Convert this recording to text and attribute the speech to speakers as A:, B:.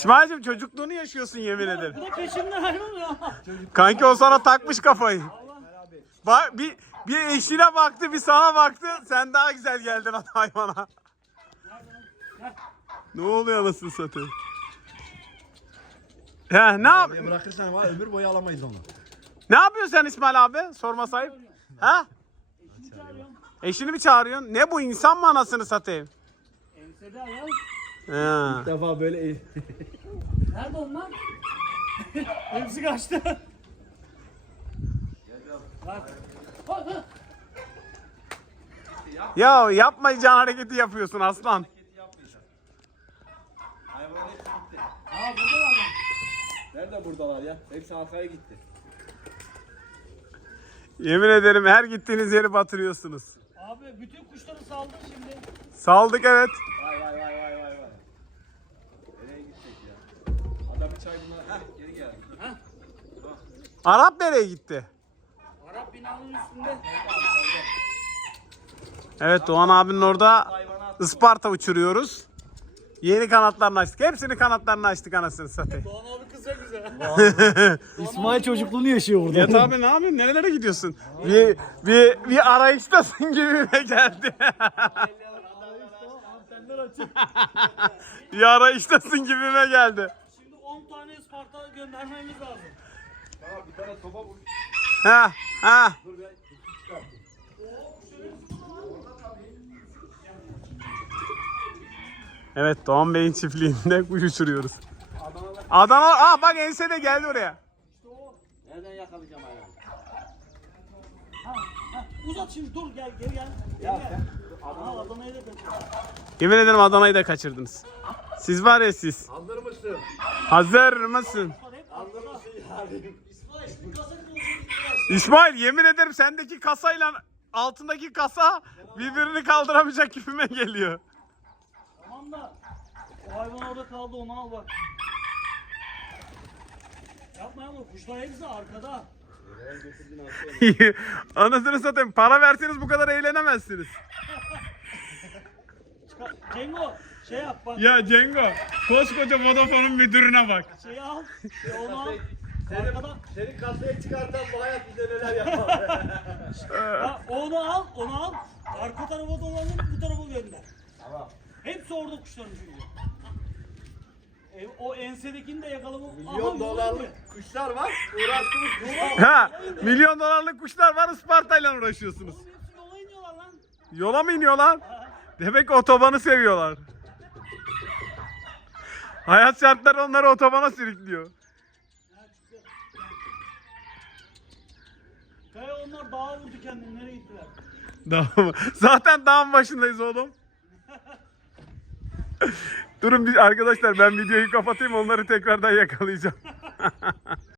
A: İsmail'cim çocukluğunu yaşıyorsun yemin ederim.
B: Bu da peşimden ayrılmıyor.
A: Kanki o sana takmış kafayı. Bak bir eşine baktı, bir sana baktı. Sen daha güzel geldin hayvana. Ne oluyor anasını satayım? He ne yap?
C: Bırakırsan var ömür boyu alamayız onu.
A: Ne yapıyorsun sen İsmail abi? Sorma sahip. Ha? Eşini mi çağırıyorsun? Ne bu insan mı anasını satayım?
B: Ensede ayol.
A: He.
C: İlk defa böyle
B: Nerede onlar? Hepsi kaçtı. Bak. Bak.
A: Ya yapmayacağın hareketi yapıyorsun aslan.
B: Aa burada var.
C: Nerede buradalar ya? Hepsi arkaya gitti.
A: Yemin ederim her gittiğiniz yeri batırıyorsunuz.
B: Abi bütün kuşları saldı şimdi.
A: Saldık evet.
C: Vay. Nereye gittik ya? Adam bir çay bunlar. Heh geri geldi.
A: Arap nereye gitti?
B: Arap binanın üstünde.
A: Evet Doğan abinin orada Isparta uçuruyoruz. Yeni kanatlarını açtık. Hepsinin kanatlarını açtık anasını satayım.
B: Doğan abi kızca güzel.
C: İsmail çocukluğunu yaşıyor burada.
A: Ya abi ne yapıyorsun? Nerelere gidiyorsun? Bir arayıştasın gibime geldi. Bir arayıştasın gibime geldi.
B: Şimdi 10 tane Isparta göndermemiz lazım.
C: Tamam bir tane topa vur.
A: Ha.
C: Dur be.
A: Evet Doğan Bey'in çiftliğinde kuş uçuruyoruz. Adana, bak ense de geldi oraya.
C: Nereden yakalayacağım ayağını?
B: Uzat şimdi dur gel geri gel. Gel. Adana'yı da kaçır.
A: Yemin ederim Adana'yı da kaçırdınız. Siz var ya siz.
C: Hazır mısın?
A: Hazır mısın?
C: Hazır mısın yani?
A: İsmail yemin ederim sendeki kasayla altındaki kasa birbirini kaldıramayacak gibime geliyor.
B: Tamam da o hayvan orada kaldı onu al bak. Yapma kuşlar hepsi arkada.
A: Anasını satayım para verseniz bu kadar eğlenemezsiniz.
B: Cengo şey yap bak.
A: Ya Cengo koskoca Vodafone'un müdürüne bak.
B: Şeyi al. Onu al. Arkadan.
C: Senin kasaya çıkartan bu hayat bize neler yapar.
B: Ha, onu al. Arka tarafa dolanır bu tarafa gönder.
C: Tamam.
B: Hepsi orada kuşların çünkü. O ensedekini de yakalama.
C: Milyon dolarlık kuşlar var. Uğraştığımız kuşlar var.
A: Ha, milyon dolarlık kuşlar var Isparta'yla uğraşıyorsunuz.
B: Oğlum hepsi yola iniyorlar lan.
A: Yola mı iniyorlar? Demek ki otobanı seviyorlar. Hayat şartları onları otobana sürüklüyor.
B: Kaya onlar dağa vurdu kendini. Nereye gittiler?
A: Zaten dağın başındayız oğlum. Durun arkadaşlar ben videoyu kapatayım onları tekrardan yakalayacağım.